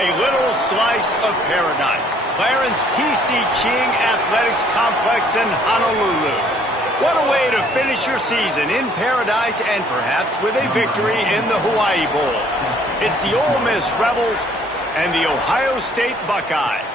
a little slice of paradise. Clarence T.C. Ching Athletics Complex in Honolulu. What a way to finish your season in paradise and perhaps with a victory in the Hawaii Bowl. It's the Ole Miss Rebels and the Ohio State Buckeyes.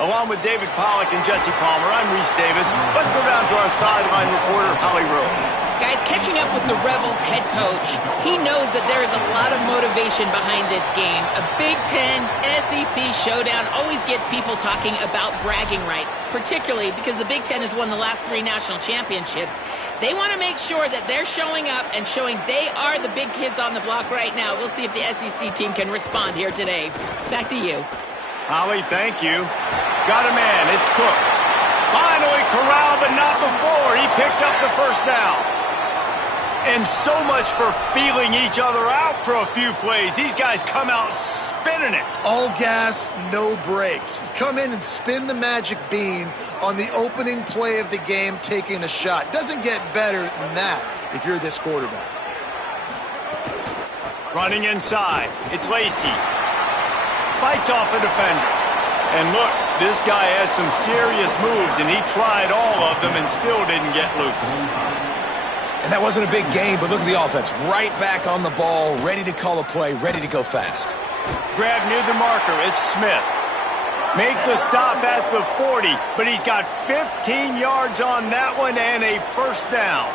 Along with David Pollack and Jesse Palmer, I'm Reese Davis. Let's go down to our sideline reporter, Holly Rowe. Guys, catching up with the Rebels head coach, he knows that there is a lot of motivation behind this game. A Big Ten SEC showdown always gets people talking about bragging rights, particularly because the Big Ten has won the last 3 national championships. They want to make sure that they're showing up and showing they are the big kids on the block right now. We'll see if the SEC team can respond here today. Back to you. Holly, thank you. Got a man, it's Cook. Finally corralled, but not before. He picks up the first down. And so much for feeling each other out for a few plays. These guys come out spinning it. All gas, no brakes. Come in and spin the magic bean on the opening play of the game, taking a shot. Doesn't get better than that if you're this quarterback. Running inside, it's Lacey. Fights off a defender. And look, this guy has some serious moves, and he tried all of them and still didn't get loose. And that wasn't a big game, but look at the offense. Right back on the ball, ready to call a play, ready to go fast. Grab near the marker, it's Smith. Make the stop at the 40, but he's got 15 yards on that one and a first down.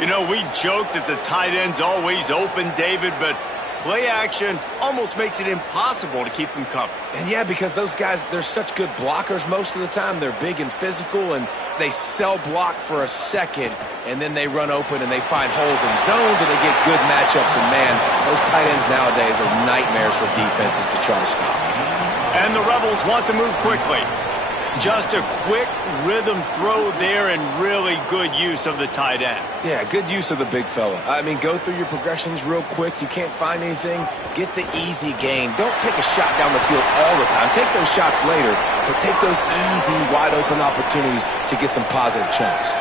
You know, we joke that the tight end's always open, David, but play action almost makes it impossible to keep them covered. And yeah, because those guys, they're such good blockers most of the time. They're big and physical, and they sell block for a second, and then they run open and they find holes in zones, and they get good matchups. And man, those tight ends nowadays are nightmares for defenses to try to stop. And the Rebels want to move quickly. Just a quick rhythm throw there and really good use of the tight end. Yeah, good use of the big fella. I mean, go through your progressions real quick. You can't find anything, get the easy gain. Don't take a shot down the field all the time. Take those shots later, but take those easy, wide-open opportunities to get some positive chunks.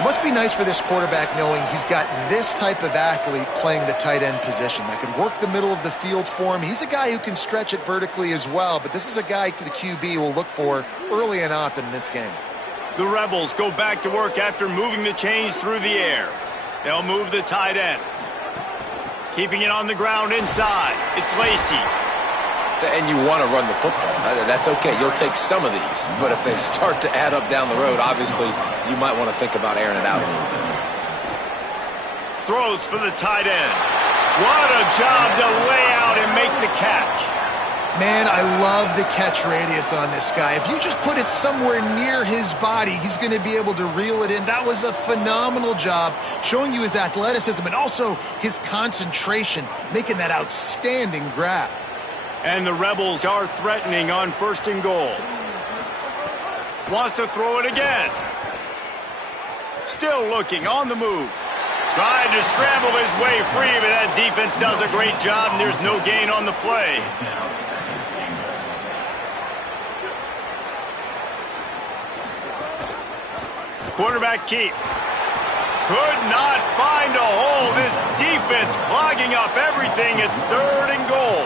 It must be nice for this quarterback knowing he's got this type of athlete playing the tight end position that can work the middle of the field for him. He's a guy who can stretch it vertically as well, but this is a guy the QB will look for early and often in this game. The Rebels go back to work after moving the chains through the air. They'll move the tight end. Keeping it on the ground inside. It's Lacey. And you want to run the football. That's okay. You'll take some of these. But if they start to add up down the road, obviously, you might want to think about airing it out a little bit. Throws for the tight end. What a job to lay out and make the catch. Man, I love the catch radius on this guy. If you just put it somewhere near his body, he's going to be able to reel it in. That was a phenomenal job, showing you his athleticism and also his concentration, making that outstanding grab. And the Rebels are threatening on 1st and goal. Wants to throw it again. Still looking, on the move. Trying to scramble his way free, but that defense does a great job, and there's no gain on the play. Quarterback keep. Could not find a hole. This defense clogging up everything. It's 3rd and goal.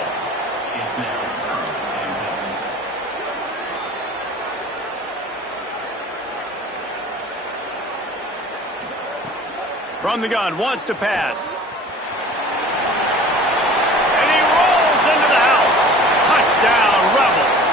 From the gun, wants to pass. And he rolls into the house. Touchdown, Rebels.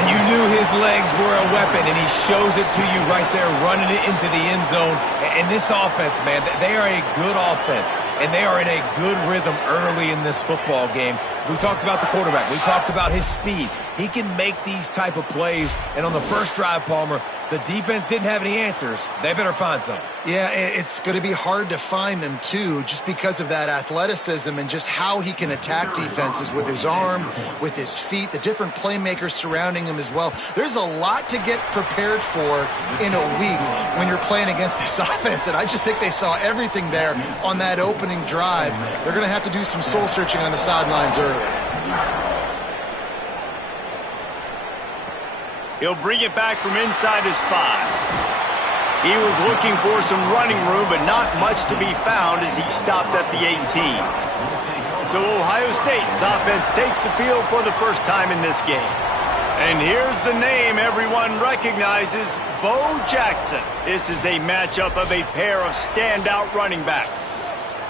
And you knew his legs were a weapon, and he shows it to you right there, running it into the end zone. And this offense, man, they are a good offense, and they are in a good rhythm early in this football game. We talked about the quarterback. We talked about his speed. He can make these type of plays, and on the first drive, Palmer, the defense didn't have any answers. They better find some. Yeah, it's going to be hard to find them, too, just because of that athleticism and just how he can attack defenses with his arm, with his feet, the different playmakers surrounding him as well. There's a lot to get prepared for in a week when you're playing against this offense, and I just think they saw everything there on that opening drive. They're going to have to do some soul-searching on the sidelines early. He'll bring it back from inside his 5. He was looking for some running room, but not much to be found as he stopped at the 18. So Ohio State's offense takes the field for the first time in this game. And here's the name everyone recognizes, Bo Jackson. This is a matchup of a pair of standout running backs.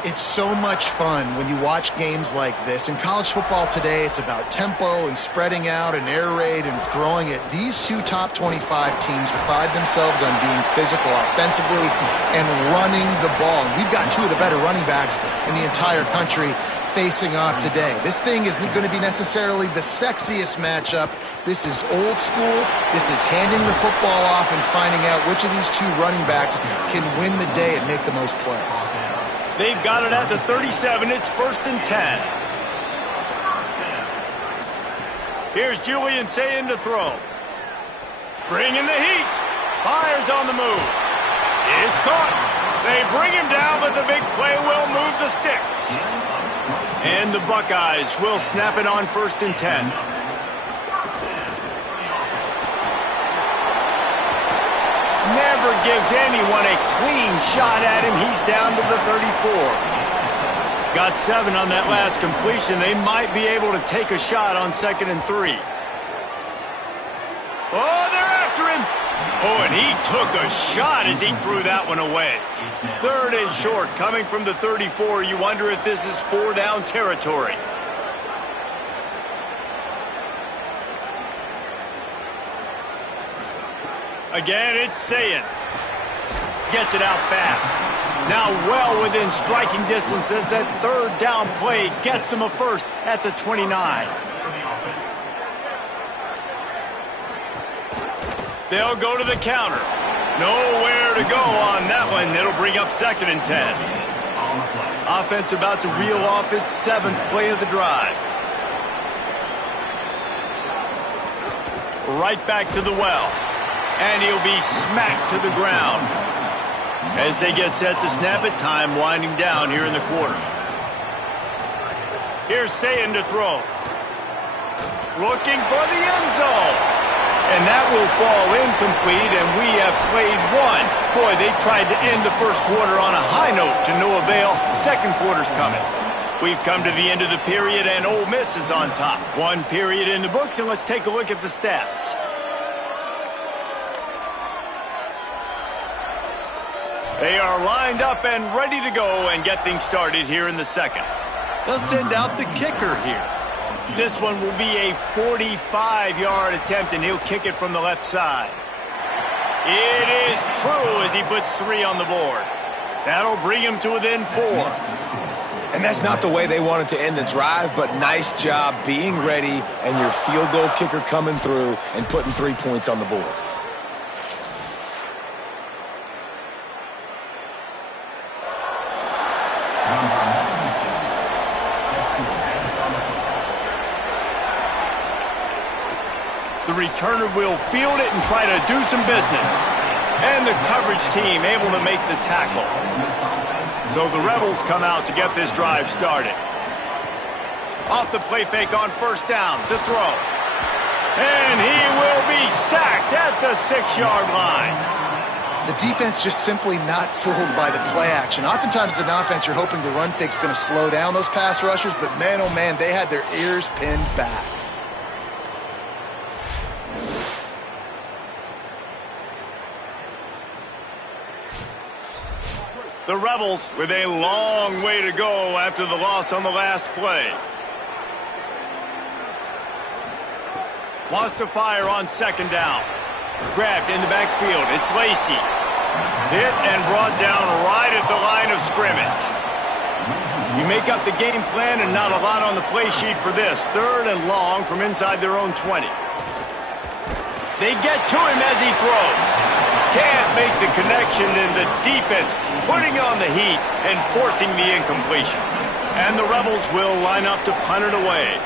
It's so much fun when you watch games like this. In college football today, it's about tempo and spreading out and air raid and throwing it. These two top 25 teams pride themselves on being physical offensively and running the ball. And we've got two of the better running backs in the entire country facing off today. This thing isn't going to be necessarily the sexiest matchup. This is old school. This is handing the football off and finding out which of these two running backs can win the day and make the most plays. They've got it at the 37. It's 1st and 10. Here's Julian Sayin to throw. Bringing the heat. Fires on the move. It's caught. They bring him down, but the big play will move the sticks. And the Buckeyes will snap it on 1st and 10. Never gives anyone a clean shot at him. He's down to the 34. Got 7 on that last completion. They might be able to take a shot on 2nd and 3. Oh, they're after him. Oh, and he took a shot as he threw that one away. 3rd and short, coming from the 34. You wonder if this is 4-down territory. Again, it's Sayin. Gets it out fast. Now well within striking distance as that 3rd down play gets him a first at the 29. They'll go to the counter. Nowhere to go on that one. It'll bring up 2nd and 10. Offense about to reel off its 7th play of the drive. Right back to the well. And he'll be smacked to the ground. As they get set to snap it, time winding down here in the quarter. Here's Sayin to throw. Looking for the end zone. And that will fall incomplete, and we have played one. Boy, they tried to end the first quarter on a high note to no avail. Second quarter's coming. We've come to the end of the period, and Ole Miss is on top. 1 period in the books, and let's take a look at the stats. They are lined up and ready to go and get things started here in the second. They'll send out the kicker here. This one will be a 45-yard attempt, and he'll kick it from the left side. It is true as he puts 3 on the board. That'll bring him to within 4. And that's not the way they wanted to end the drive, but nice job being ready and your field goal kicker coming through and putting 3 points on the board. The returner will field it and try to do some business. And the coverage team able to make the tackle. So the Rebels come out to get this drive started. Off the play fake on 1st down to throw. And he will be sacked at the 6-yard line. The defense just simply not fooled by the play action. Oftentimes as an offense, you're hoping the run fake's going to slow down those pass rushers, but man, oh man, they had their ears pinned back. The Rebels with a long way to go after the loss on the last play. Wants to fire on 2nd down. Grabbed in the backfield. It's Lacy. Hit and brought down right at the line of scrimmage. You make up the game plan and not a lot on the play sheet for this. 3rd and long from inside their own 20. They get to him as he throws. Can't make the connection, and the defense putting on the heat and forcing the incompletion. And the Rebels will line up to punt it away.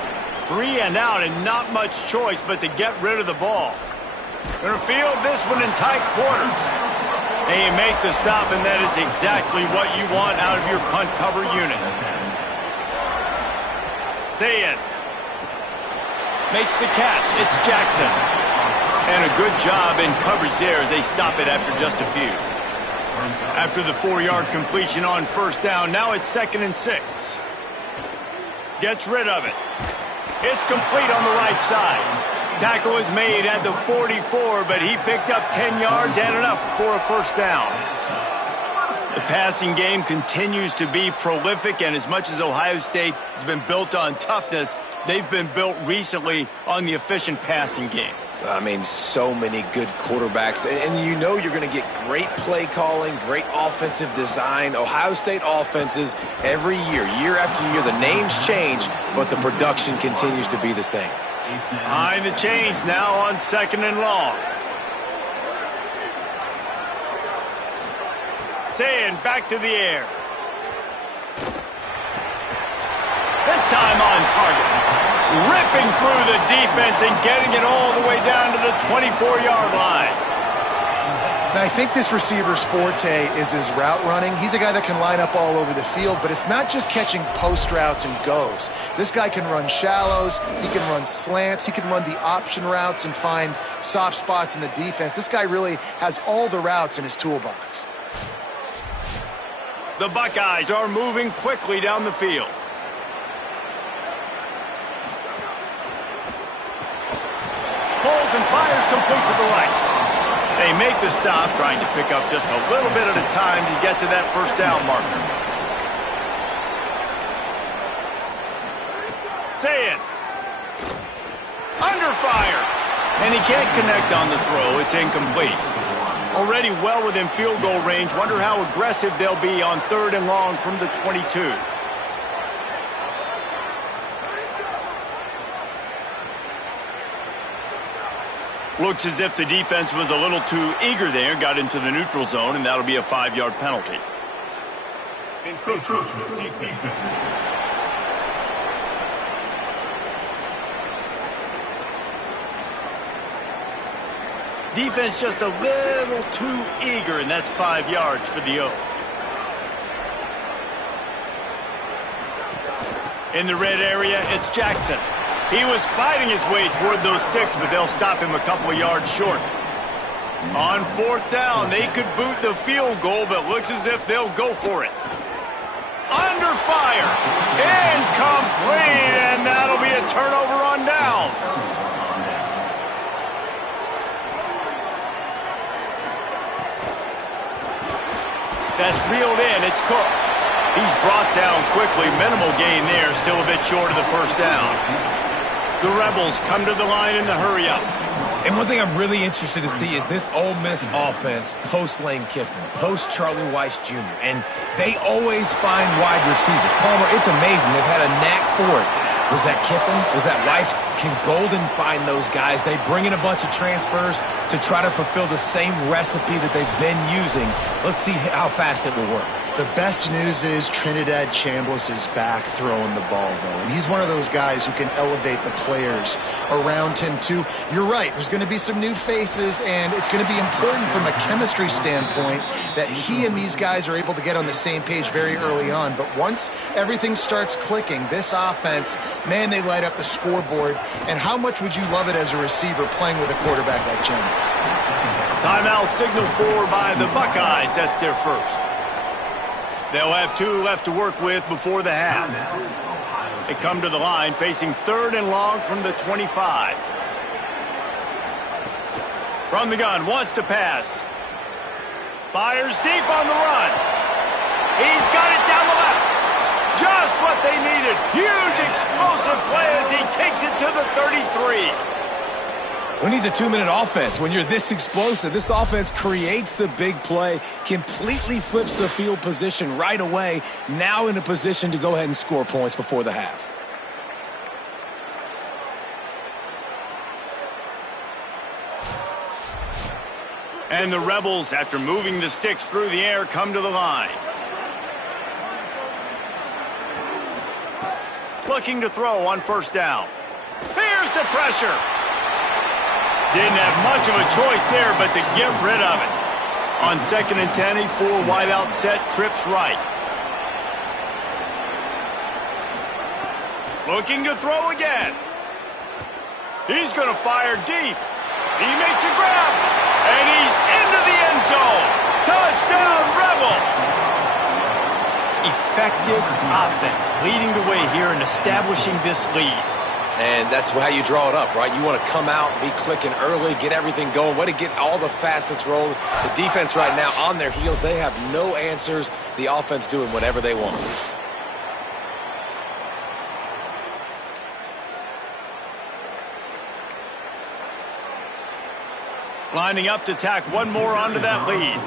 3 and out, and not much choice but to get rid of the ball. They're going to field this one in tight quarters. They make the stop, and that is exactly what you want out of your punt cover unit. Sayin makes the catch. It's Jackson. And a good job in coverage there as they stop it after just a few. After the 4-yard completion on 1st down, now it's 2nd and 6. Gets rid of it. It's complete on the right side. Tackle is made at the 44, but he picked up 10 yards and enough for a first down. The passing game continues to be prolific, and as much as Ohio State has been built on toughness, they've been built recently on the efficient passing game. I mean, so many good quarterbacks, and you know you're going to get great play calling, great offensive design. Ohio State offenses every year after year, the names change, but the production continues to be the same. Behind the chains now on 2nd and long. Saying back to the air. This time on target. Ripping through the defense and getting it all the way down to the 24-yard line. And I think this receiver's forte is his route running. He's a guy that can line up all over the field, but it's not just catching post routes and goes. This guy can run shallows, he can run slants, he can run the option routes and find soft spots in the defense. This guy really has all the routes in his toolbox. The Buckeyes are moving quickly down the field. Holds and fires complete to the right. They make the stop, trying to pick up just a little bit at a time to get to that first down marker. Saying. Under fire. And he can't connect on the throw. It's incomplete. Already well within field goal range. Wonder how aggressive they'll be on 3rd and long from the 22. Looks as if the defense was a little too eager there, got into the neutral zone, and that'll be a 5-yard penalty. Defense just a little too eager, and that's 5 yards for the O. In the red area, it's Jackson. He was fighting his way toward those sticks, but they'll stop him a couple of yards short. On 4th down, they could boot the field goal, but looks as if they'll go for it. Under fire. Incomplete, and that'll be a turnover on downs. That's reeled in. It's Cook. He's brought down quickly. Minimal gain there. Still a bit short of the first down. The Rebels come to the line in the hurry-up. And one thing I'm really interested to see is this Ole Miss offense post-Lane Kiffin, post-Charlie Weiss Jr., and they always find wide receivers. Palmer, it's amazing. They've had a knack for it. Was that Kiffin? Was that Weiss? Can Golden find those guys? They bring in a bunch of transfers to try to fulfill the same recipe that they've been using. Let's see how fast it will work. The best news is Trinidad Chambliss is back throwing the ball, though. And he's one of those guys who can elevate the players around him, too. You're right. There's going to be some new faces, and it's going to be important from a chemistry standpoint that he and these guys are able to get on the same page very early on. But once everything starts clicking, this offense, man, they light up the scoreboard. And how much would you love it as a receiver playing with a quarterback like Chambliss? Timeout signal for by the Buckeyes. That's their first. They'll have 2 left to work with before the half. They come to the line facing 3rd and long from the 25. From the gun, wants to pass. Fires deep on the run. He's got it down the left. Just what they needed. Huge explosive play as he takes it to the 33. Who needs a 2-minute offense? When you're this explosive, this offense creates the big play, completely flips the field position right away, now in a position to go ahead and score points before the half. And the Rebels, after moving the sticks through the air, come to the line. Looking to throw on 1st down. Here's the pressure. Didn't have much of a choice there, but to get rid of it. On 2nd and 10, a 4 wideout set, trips right. Looking to throw again. He's going to fire deep. He makes a grab, and he's into the end zone. Touchdown, Rebels. effective offense, leading the way here and establishing this lead. And that's how you draw it up, right? You want to come out, be clicking early, get everything going, way to get all the facets rolling. The defense right now on their heels, they have no answers. The offense doing whatever they want. Lining up to tack one more onto that lead.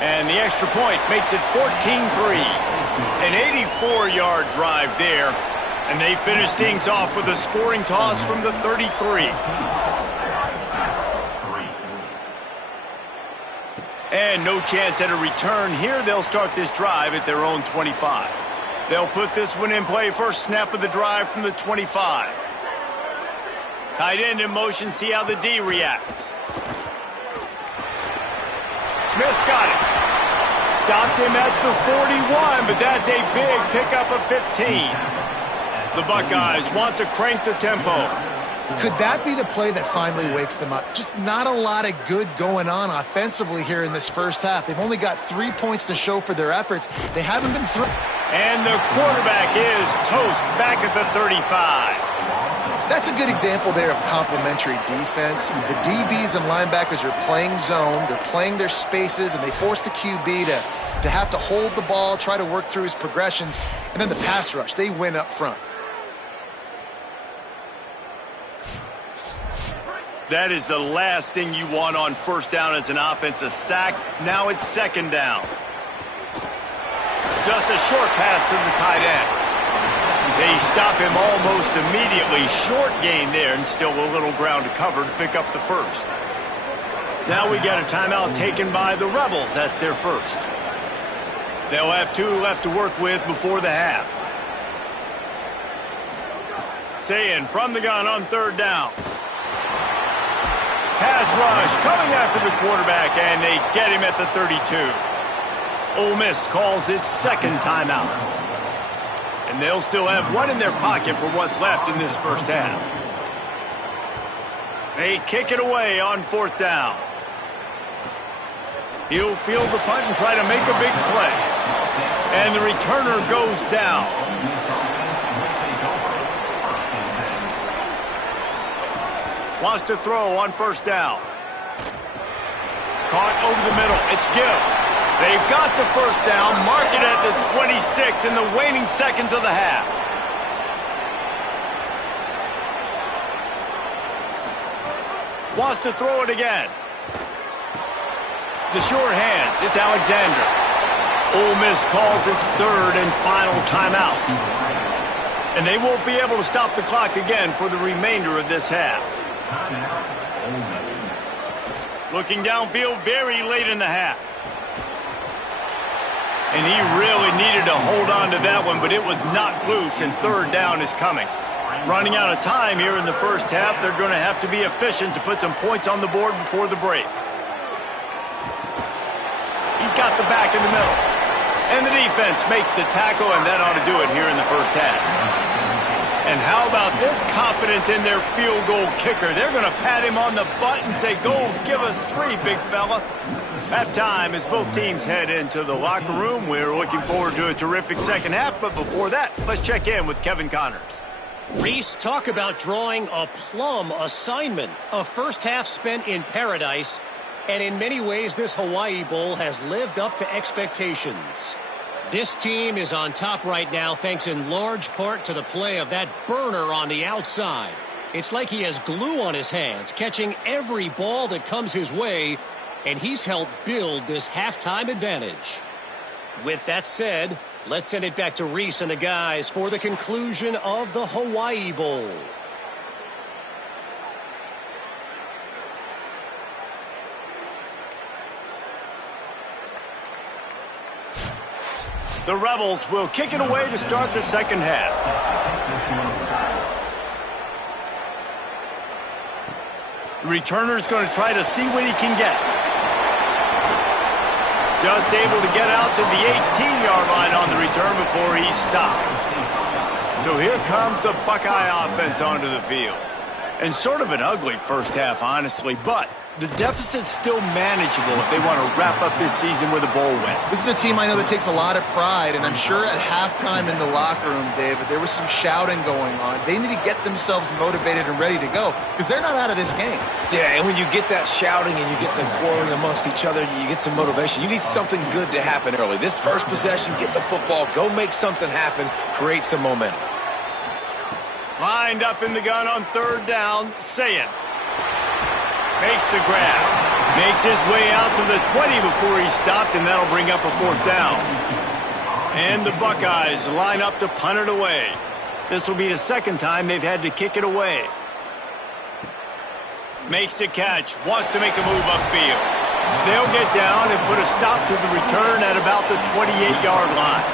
And the extra point makes it 14-3. An 84-yard drive there. And they finish things off with a scoring toss from the 33. And no chance at a return here. They'll start this drive at their own 25. They'll put this one in play first snap of the drive from the 25. Tight end in motion, see how the D reacts. Smith's got it. Stopped him at the 41, but that's a big pickup of 15. The Buckeyes want to crank the tempo. Could that be the play that finally wakes them up? Just not a lot of good going on offensively here in this first half. They've only got 3 points to show for their efforts. They haven't been through. And the quarterback is toast back at the 35. That's a good example there of complementary defense. The DBs and linebackers are playing zone, they're playing their spaces, and they force the QB to have to hold the ball, try to work through his progressions, and then the pass rush, they win up front. That is the last thing you want on first down as an offensive sack. Now it's second down. Just a short pass to the tight end. They stop him almost immediately. Short gain there and still a little ground to cover to pick up the first. Now we got a timeout taken by the Rebels. That's their first. They'll have 2 left to work with before the half. Sayin from the gun on third down. Pass rush coming after the quarterback, and they get him at the 32. Ole Miss calls its second timeout. And they'll still have one in their pocket for what's left in this first half. They kick it away on fourth down. He'll field the punt and try to make a big play. And the returner goes down. Wants to throw on first down. Caught over the middle. It's Gill. They've got the first down, mark it at the 26 in the waning seconds of the half. Wants to throw it again. The sure hands, it's Alexander. Ole Miss calls its third and final timeout. And they won't be able to stop the clock again for the remainder of this half. Looking downfield very late in the half. And he really needed to hold on to that one, but it was knocked loose, and third down is coming. Running out of time here in the first half, they're going to have to be efficient to put some points on the board before the break. He's got the back in the middle. And the defense makes the tackle, and that ought to do it here in the first half. And how about this confidence in their field goal kicker? They're going to pat him on the butt and say, go give us 3, big fella. Halftime as both teams head into the locker room. We're looking forward to a terrific second half, but before that, let's check in with Kevin Connors. Reese, talk about drawing a plum assignment. A first half spent in paradise, and in many ways this Hawaii Bowl has lived up to expectations. This team is on top right now thanks in large part to the play of that burner on the outside. It's like he has glue on his hands, catching every ball that comes his way, and he's helped build this halftime advantage. With that said, let's send it back to Reese and the guys for the conclusion of the Hawaii Bowl. The Rebels will kick it away to start the second half. The returner's going to try to see what he can get. Just able to get out to the 18-yard line on the return before he stopped. So here comes the Buckeye offense onto the field. And sort of an ugly first half, honestly, but the deficit's still manageable if they want to wrap up this season with a bowl win. This is a team I know that takes a lot of pride, and I'm sure at halftime in the locker room, David, there was some shouting going on. They need to get themselves motivated and ready to go because they're not out of this game. Yeah, and when you get that shouting and you get the quarreling amongst each other, you get some motivation. You need something good to happen early. This first possession, get the football, go make something happen, create some momentum. Lined up in the gun on third down, Sayin makes the grab. Makes his way out to the 20 before he stopped, and that'll bring up a fourth down. And the Buckeyes line up to punt it away. This will be the second time they've had to kick it away. Makes the catch, wants to make a move upfield. They'll get down and put a stop to the return at about the 28-yard line.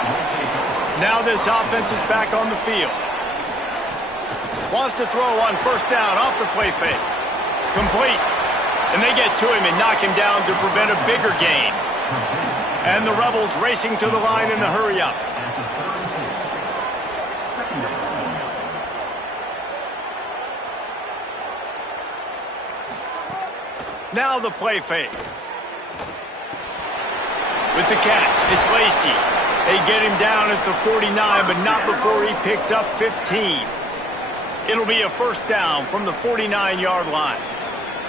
Now this offense is back on the field. Wants to throw on first down off the play fake. Complete. And they get to him and knock him down to prevent a bigger gain. And the Rebels racing to the line in the hurry-up. Now the play fake. With the catch, it's Lacy. They get him down at the 49, but not before he picks up 15. It'll be a first down from the 49-yard line.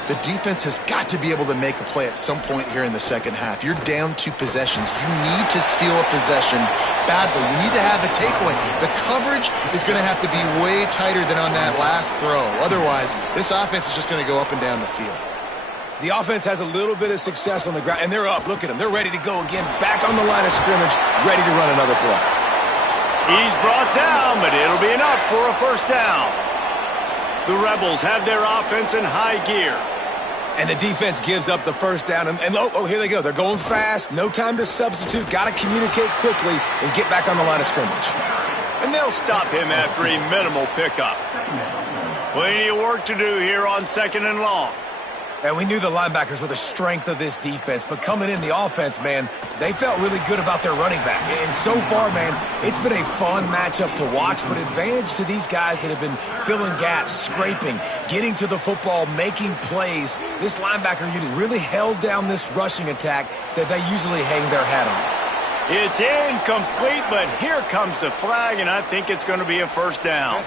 The defense has got to be able to make a play at some point here in the second half. You're down 2 possessions. You need to steal a possession badly. You need to have a takeaway. The coverage is going to have to be way tighter than on that last throw. Otherwise, this offense is just going to go up and down the field. The offense has a little bit of success on the ground, and they're up. Look at them. They're ready to go again, back on the line of scrimmage, ready to run another play. He's brought down, but it'll be enough for a first down. The Rebels have their offense in high gear. And the defense gives up the first down. And here they go. They're going fast. No time to substitute. Got to communicate quickly and get back on the line of scrimmage. And they'll stop him after a minimal pickup. Plenty of work to do here on second and long. And we knew the linebackers were the strength of this defense, but coming in the offense, man, they felt really good about their running back. And so far, man, it's been a fun matchup to watch, but advantage to these guys that have been filling gaps, scraping, getting to the football, making plays. This linebacker unit really held down this rushing attack that they usually hang their hat on. It's incomplete, but here comes the flag, and I think it's going to be a first down.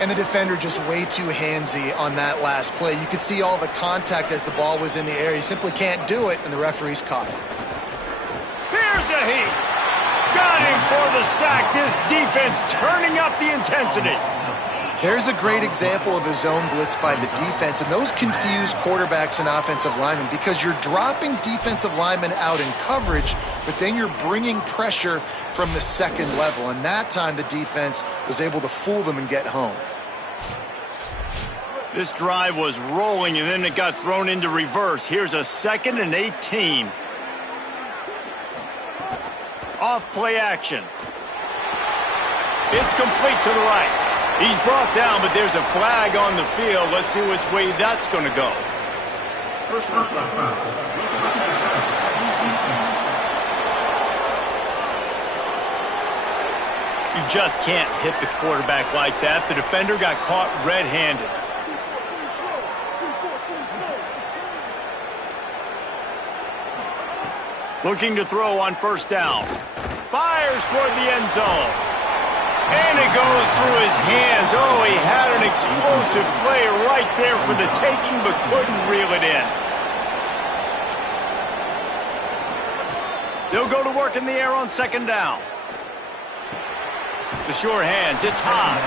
And the defender just way too handsy on that last play. You could see all the contact as the ball was in the air. He simply can't do it, and the referee's caught it. Here's a heat. Got him for the sack. This defense turning up the intensity. There's a great example of a zone blitz by the defense, and those confuse quarterbacks and offensive linemen because you're dropping defensive linemen out in coverage, but then you're bringing pressure from the second level, and that time the defense was able to fool them and get home. This drive was rolling, and then it got thrown into reverse. Here's a 2nd and 18. Off play action. It's complete to the right. He's brought down, but there's a flag on the field. Let's see which way that's going to go. You just can't hit the quarterback like that. The defender got caught red-handed. Looking to throw on first down. Fires toward the end zone. And it goes through his hands. Oh, he had an explosive play right there for the taking, but couldn't reel it in. They'll go to work in the air on second down. The short hands, it's Haas.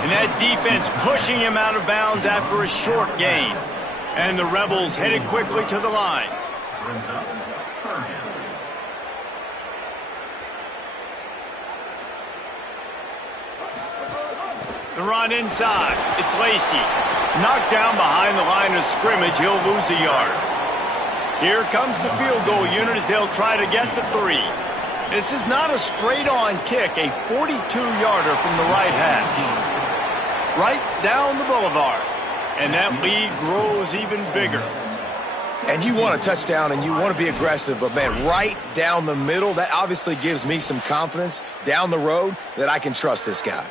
And that defense pushing him out of bounds after a short gain. And the Rebels headed quickly to the line. The run inside. It's Lacy. Knocked down behind the line of scrimmage. He'll lose a yard. Here comes the field goal unit as they'll try to get the 3. This is not a straight-on kick, a 42-yarder from the right hash. Right down the boulevard. And that lead grows even bigger. And you want a touchdown and you want to be aggressive, but man, right down the middle, that obviously gives me some confidence down the road that I can trust this guy.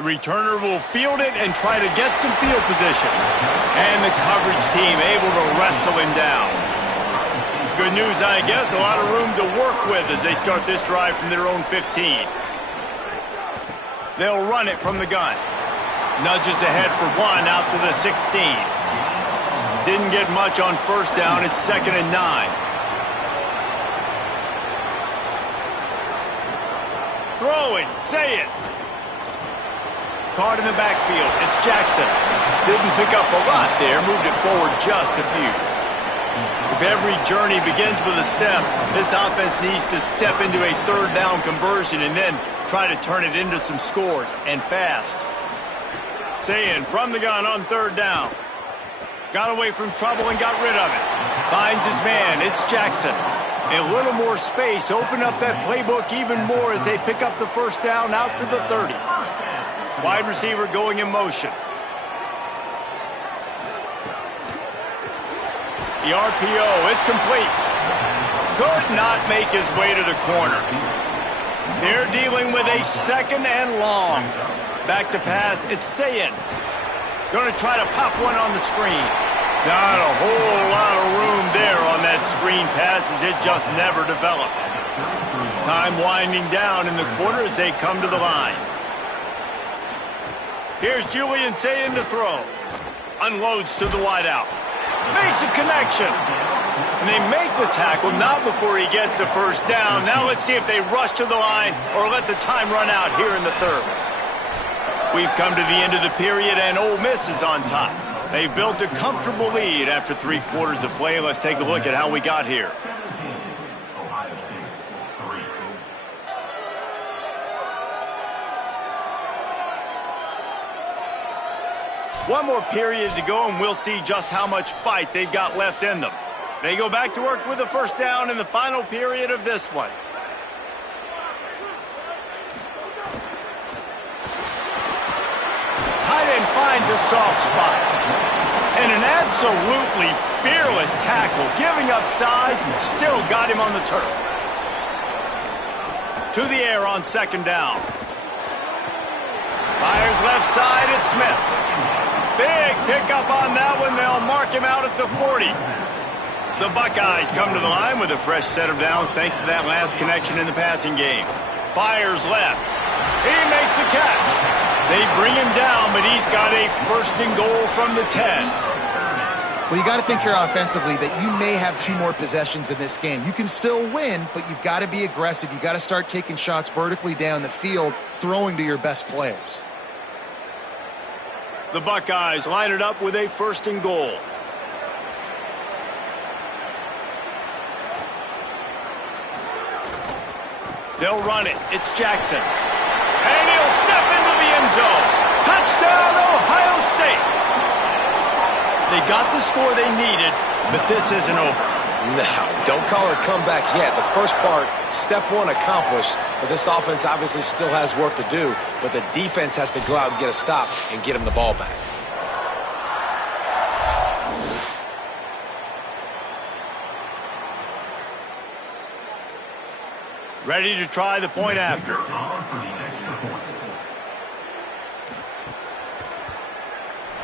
The returner will field it and try to get some field position. And the coverage team able to wrestle him down. Good news, I guess, a lot of room to work with as they start this drive from their own 15. They'll run it from the gun. Nudges ahead for one out to the 16. Didn't get much on first down. It's 2nd and 9. Throwing, say it. Caught in the backfield. It's Jackson. Didn't pick up a lot there. Moved it forward just a few. If every journey begins with a step, this offense needs to step into a 3rd down conversion and then try to turn it into some scores, and fast. Sayin from the gun on 3rd down. Got away from trouble and got rid of it. Finds his man. It's Jackson. A little more space. Open up that playbook even more as they pick up the 1st down out to the 30. Wide receiver going in motion. The RPO, it's complete. Could not make his way to the corner. They're dealing with a 2nd and long. Back to pass, it's Sayin. Going to try to pop one on the screen. Not a whole lot of room there on that screen pass as it just never developed. Time winding down in the quarter as they come to the line. Here's Julian Sayin to throw. Unloads to the wideout. Makes a connection. And they make the tackle, not before he gets the 1st down. Now let's see if they rush to the line or let the time run out here in the 3rd. We've come to the end of the period, and Ole Miss is on top. They've built a comfortable lead after 3 quarters of play. Let's take a look at how we got here. One more period to go, and we'll see just how much fight they've got left in them. They go back to work with the 1st down in the final period of this one. Tight end finds a soft spot. And an absolutely fearless tackle, giving up size, and still got him on the turf. To the air on 2nd down. Fires left side, it's Smith. Big pickup on that one. They'll mark him out at the 40. The Buckeyes come to the line with a fresh set of downs thanks to that last connection in the passing game. Fires left. He makes the catch. They bring him down, but he's got a 1st and goal from the 10. Well, you got to think here offensively that you may have 2 more possessions in this game. You can still win, but you've got to be aggressive. You got to start taking shots vertically down the field, throwing to your best players. The Buckeyes line it up with a 1st and goal. They'll run it. It's Jackson. And he'll step into the end zone. Touchdown, Ohio State. They got the score they needed, but this isn't over. No, don't call it a comeback yet. The first part, step 1 accomplished, but this offense obviously still has work to do, but the defense has to go out and get a stop and get him the ball back. Ready to try the point after.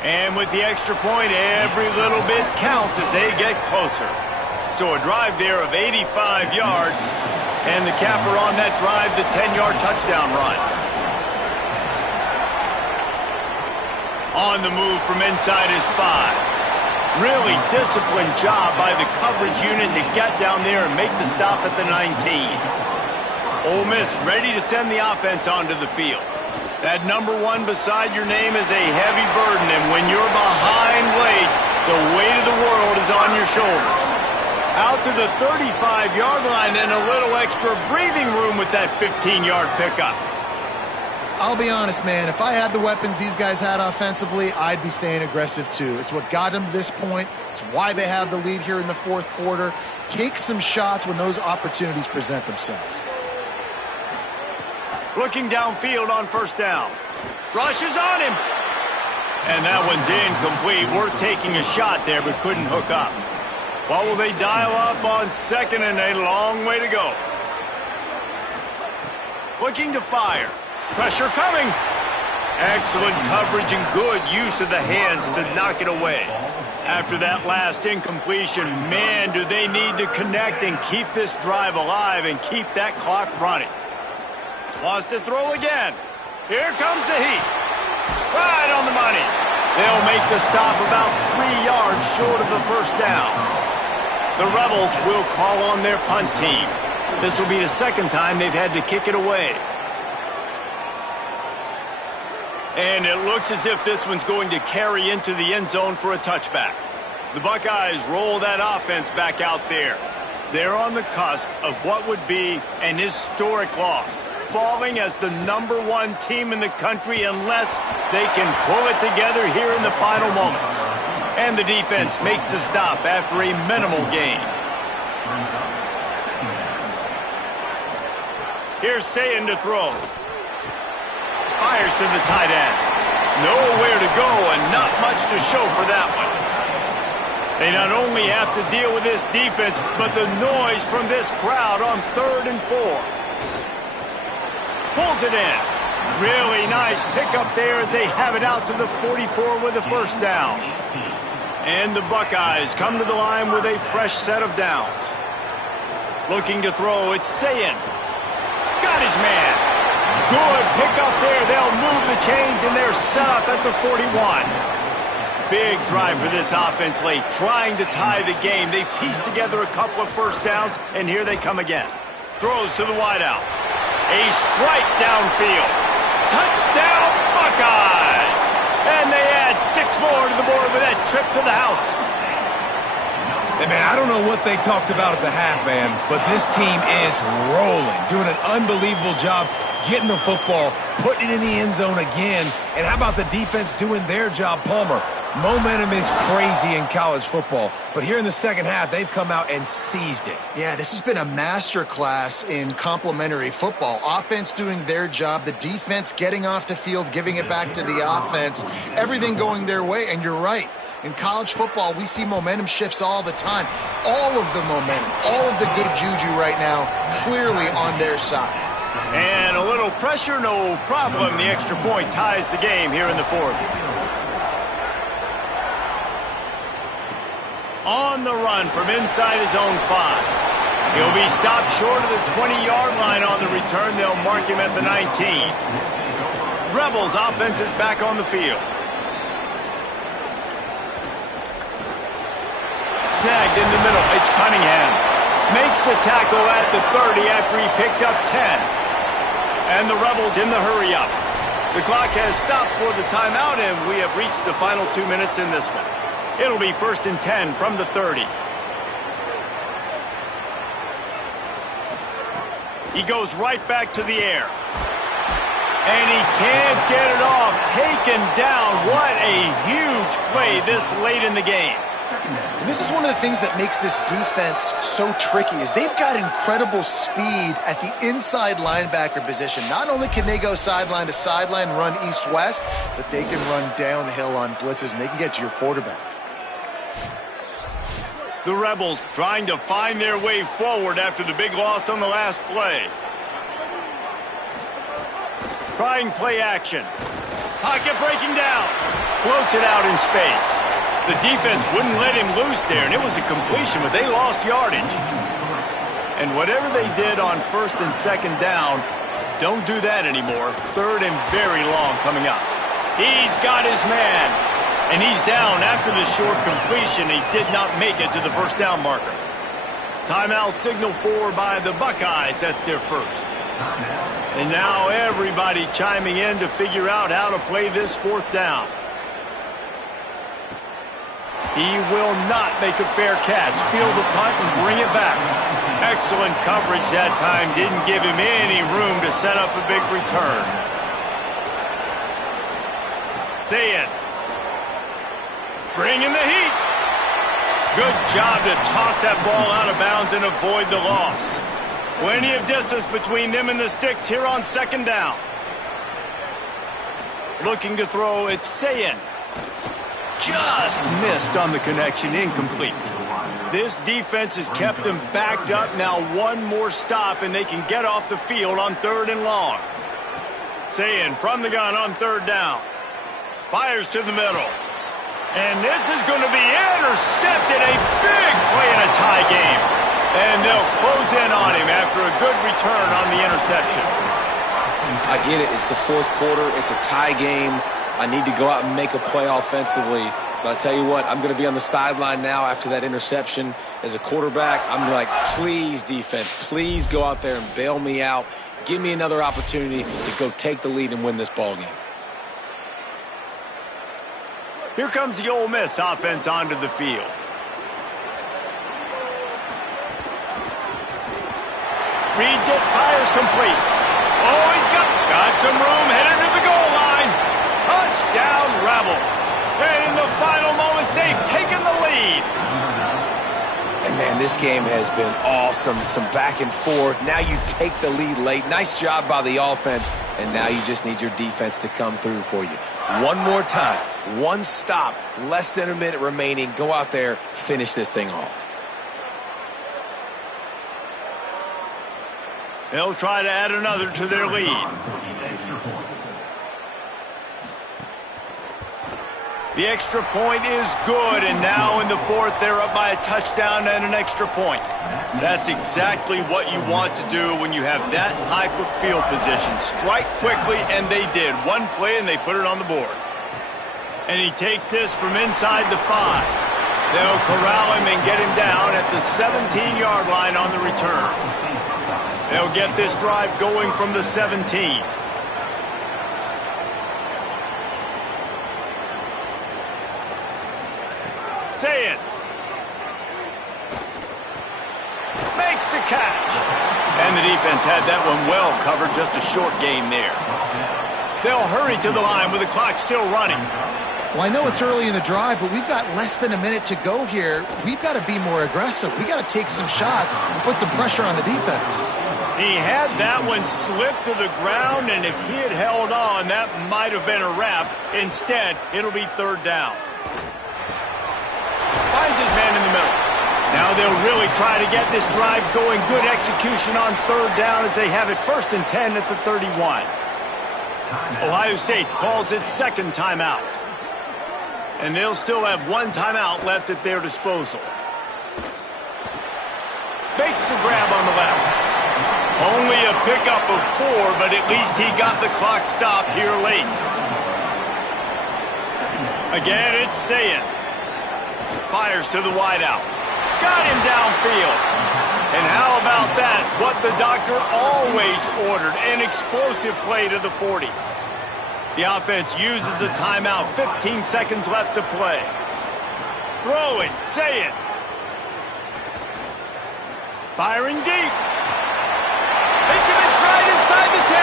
And with the extra point, every little bit counts as they get closer. So a drive there of 85 yards, and the capper on that drive, the 10-yard touchdown run. On the move from inside his 5. Really disciplined job by the coverage unit to get down there and make the stop at the 19. Ole Miss ready to send the offense onto the field. That number 1 beside your name is a heavy burden, and when you're behind late, the weight of the world is on your shoulders. Out to the 35-yard line and a little extra breathing room with that 15-yard pickup. I'll be honest, man. If I had the weapons these guys had offensively, I'd be staying aggressive too. It's what got them to this point. It's why they have the lead here in the 4th quarter. Take some shots when those opportunities present themselves. Looking downfield on 1st down. Rushes on him. And that one's incomplete. Worth taking a shot there, but couldn't hook up. What will they dial up on 2nd and a long way to go? Looking to fire. Pressure coming. Excellent coverage and good use of the hands to knock it away. After that last incompletion, man, do they need to connect and keep this drive alive and keep that clock running. Wants to throw again. Here comes the heat. Right on the money. They'll make the stop about 3 yards short of the first down. The Rebels will call on their punt team. This will be the second time they've had to kick it away. And it looks as if this one's going to carry into the end zone for a touchback. The Buckeyes roll that offense back out there. They're on the cusp of what would be an historic loss, falling as the #1 team in the country unless they can pull it together here in the final moments. And the defense makes the stop after a minimal gain. Here's Sayin to throw. Fires to the tight end. Nowhere to go and not much to show for that one. They not only have to deal with this defense, but the noise from this crowd on 3rd and 4. Pulls it in. Really nice pickup there as they have it out to the 44 with a first down. And the Buckeyes come to the line with a fresh set of downs. Looking to throw, it's Sayin. Got his man. Good pickup there. They'll move the chains, and they're set up at the 41. Big drive for this offense late, trying to tie the game. They pieced together a couple of first downs, and here they come again. Throws to the wideout. A strike downfield. Touchdown, Buckeyes! And they add 6 more to the board with that trip to the house. Hey, man, I don't know what they talked about at the half, man, but this team is rolling, doing an unbelievable job getting the football, putting it in the end zone again. And how about the defense doing their job, Palmer? Momentum is crazy in college football, but here in the second half, they've come out and seized it. Yeah, this has been a masterclass in complementary football. Offense doing their job, the defense getting off the field, giving it back to the offense, everything going their way, and you're right. In college football, we see momentum shifts all the time. All of the momentum, all of the good juju right now, clearly on their side. And a little pressure, no problem. The extra point ties the game here in the 4th. On the run from inside his own 5. He'll be stopped short of the 20-yard line on the return. They'll mark him at the 19. Rebels offense is back on the field. Snagged in the middle. It's Cunningham. Makes the tackle at the 30 after he picked up 10. And the Rebels in the hurry-up. The clock has stopped for the timeout, and we have reached the final 2 minutes in this one. It'll be 1st and 10 from the 30. He goes right back to the air. And he can't get it off. Taken down. What a huge play this late in the game. And this is one of the things that makes this defense so tricky is they've got incredible speed at the inside linebacker position. Not only can they go sideline to sideline, run east-west, but they can run downhill on blitzes, and they can get to your quarterback. The Rebels trying to find their way forward after the big loss on the last play. Trying play action. Pocket breaking down. Floats it out in space. The defense wouldn't let him loose there, and it was a completion, but they lost yardage. And whatever they did on 1st and 2nd down, don't do that anymore. 3rd and very long coming up. He's got his man, and he's down after the short completion. He did not make it to the first down marker. Timeout signal for by the Buckeyes. That's their first. And now everybody chiming in to figure out how to play this 4th down. He will not make a fair catch. Field the punt and bring it back. Excellent coverage that time. Didn't give him any room to set up a big return. Sayin. Bringing the heat. Good job to toss that ball out of bounds and avoid the loss. Plenty of distance between them and the sticks here on 2nd down. Looking to throw, it's Sayin. Just missed on the connection, incomplete. This defense has kept them backed up. Now one more stop, and they can get off the field on 3rd and long. Saying from the gun on third down. Fires to the middle. And this is going to be intercepted. A big play in a tie game. And they'll close in on him after a good return on the interception. I get it. It's the fourth quarter. It's a tie game. I need to go out and make a play offensively. But I tell you what, I'm going to be on the sideline now after that interception. As a quarterback, I'm like, please, defense, please go out there and bail me out. Give me another opportunity to go take the lead and win this ball game. Here comes the Ole Miss offense onto the field. Reads it, fires complete. Oh, he's got some room, headed to the goal line. Touchdown, Rebels. And in the final moments, they've taken the lead. And, man, this game has been awesome. Some back and forth. Now you take the lead late. Nice job by the offense. And now you just need your defense to come through for you. One more time. One stop. Less than a minute remaining. Go out there. Finish this thing off. They'll try to add another to their lead. The extra point is good, and now in the fourth, they're up by a touchdown and an extra point. That's exactly what you want to do when you have that type of field position. Strike quickly, and they did. One play, and they put it on the board. And he takes this from inside the 5. They'll corral him and get him down at the 17-yard line on the return. They'll get this drive going from the 17. Say it. Makes the catch. And the defense had that one well covered, just a short game there. They'll hurry to the line with the clock still running. Well, I know it's early in the drive, but we've got less than a minute to go here. We've got to be more aggressive. We got to take some shots and put some pressure on the defense. He had that one slip to the ground, and if he had held on, that might have been a wrap. Instead, it'll be third down. Finds his man in the middle. Now they'll really try to get this drive going. Good execution on third down as they have it 1st and 10 at the 31. Ohio State calls its second timeout. And they'll still have one timeout left at their disposal. Makes the grab on the left. Only a pickup of 4, but at least he got the clock stopped here late. Again, it's Sayin. Fires to the wideout. Got him downfield. And how about that? What the doctor always ordered, an explosive play to the 40. The offense uses a timeout. 15 seconds left to play. Throwing, Sayin. Firing deep. Hits him in stride inside the 10.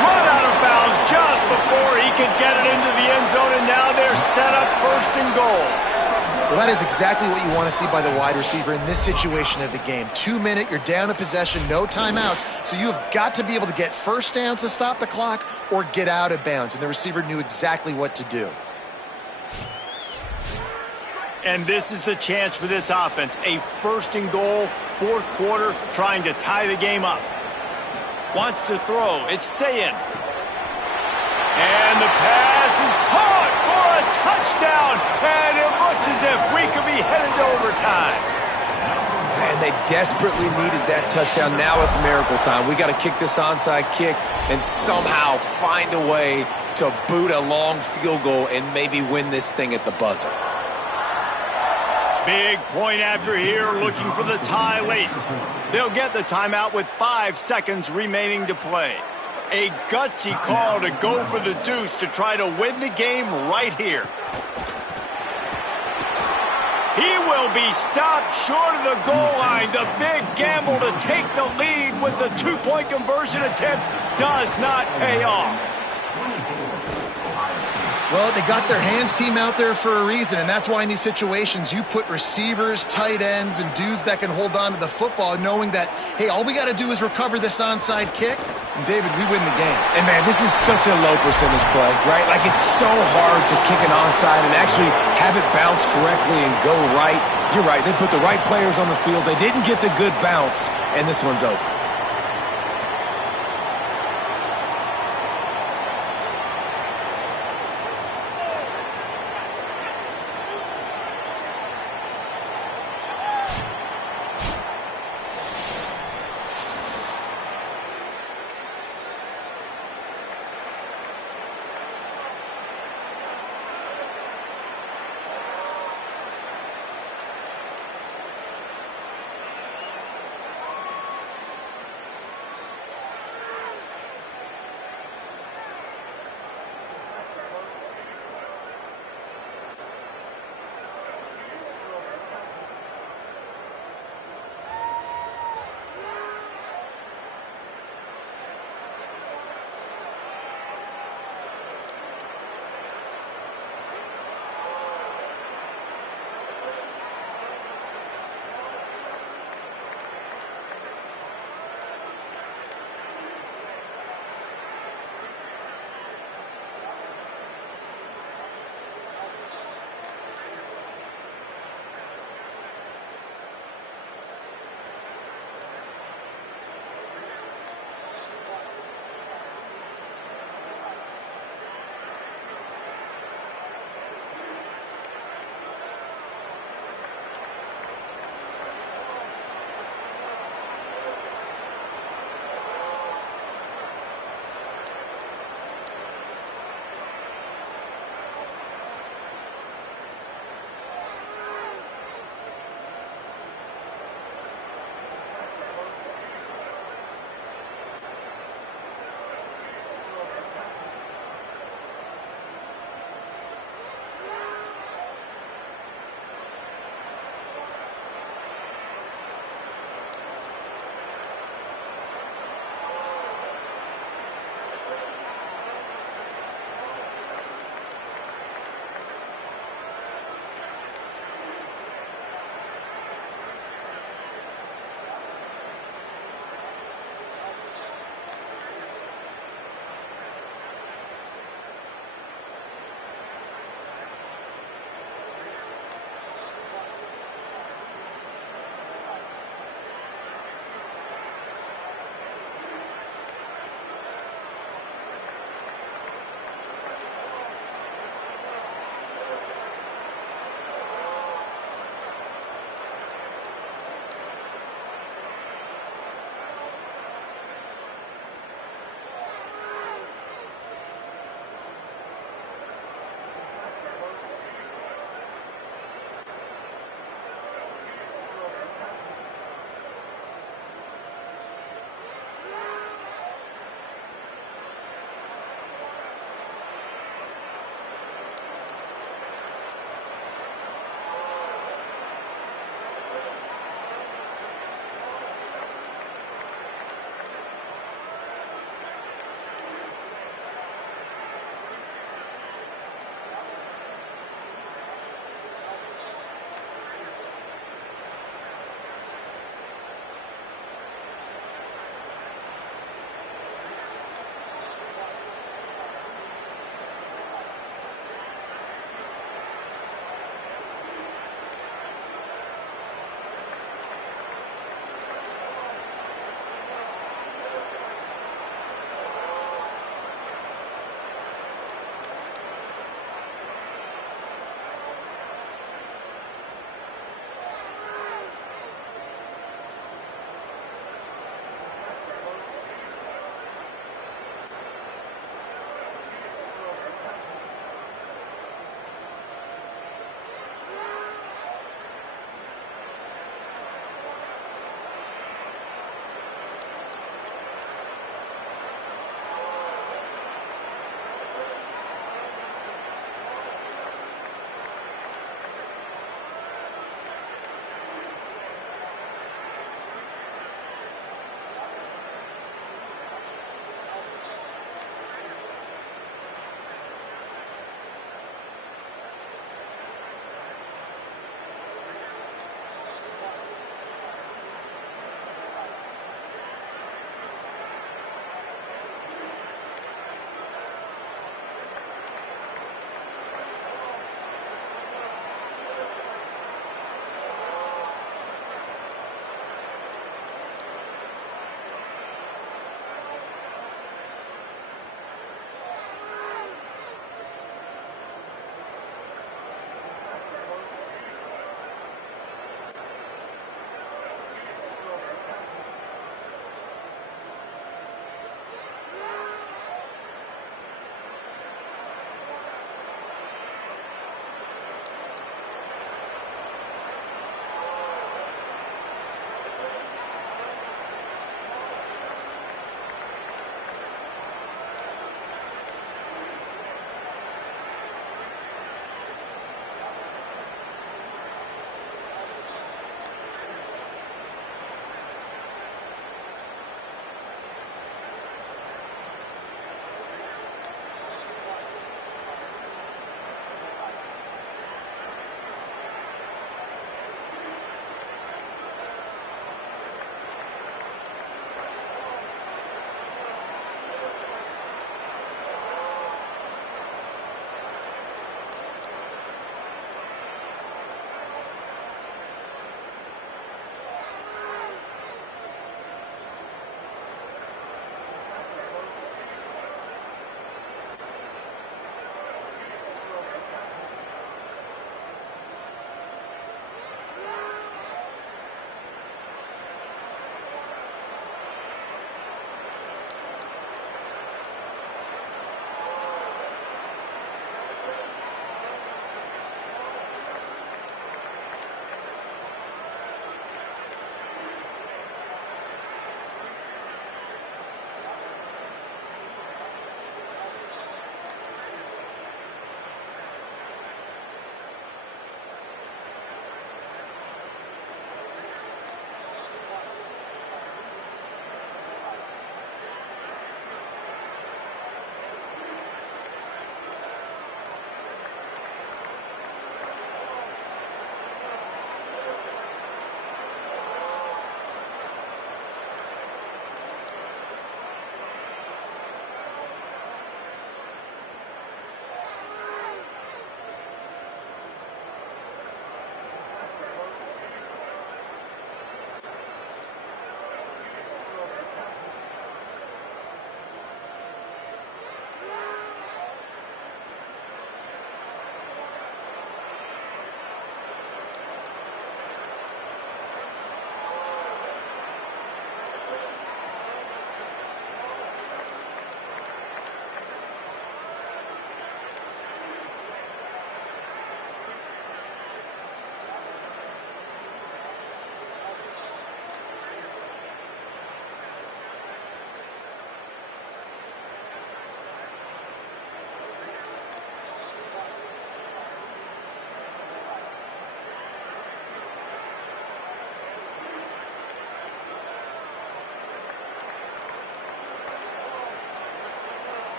Run out of bounds just before he could get it into the end zone, and now they're set up 1st and goal. Well, that is exactly what you want to see by the wide receiver in this situation of the game. 2 minute, you're down a possession, no timeouts, so you have got to be able to get first downs to stop the clock or get out of bounds, and the receiver knew exactly what to do. And this is the chance for this offense. A 1st and goal, 4th quarter, trying to tie the game up. Wants to throw. It's Sayin. And the pass is caught for a touchdown. And it looks as if we could be headed to overtime. And they desperately needed that touchdown. Now it's miracle time. We got to kick this onside kick and somehow find a way to boot a long field goal and maybe win this thing at the buzzer. Big point after here, looking for the tie late. They'll get the timeout with 5 seconds remaining to play. A gutsy call to go for the deuce to try to win the game right here. He will be stopped short of the goal line. The big gamble to take the lead with the 2-point conversion attempt does not pay off. Well, they got their hands team out there for a reason, and that's why in these situations you put receivers, tight ends, and dudes that can hold on to the football, knowing that, hey, all we got to do is recover this onside kick, and David, we win the game. And, man, this is such a low percentage play, right? Like, it's so hard to kick an onside and actually have it bounce correctly and go right. You're right. They put the right players on the field. They didn't get the good bounce, and this one's over.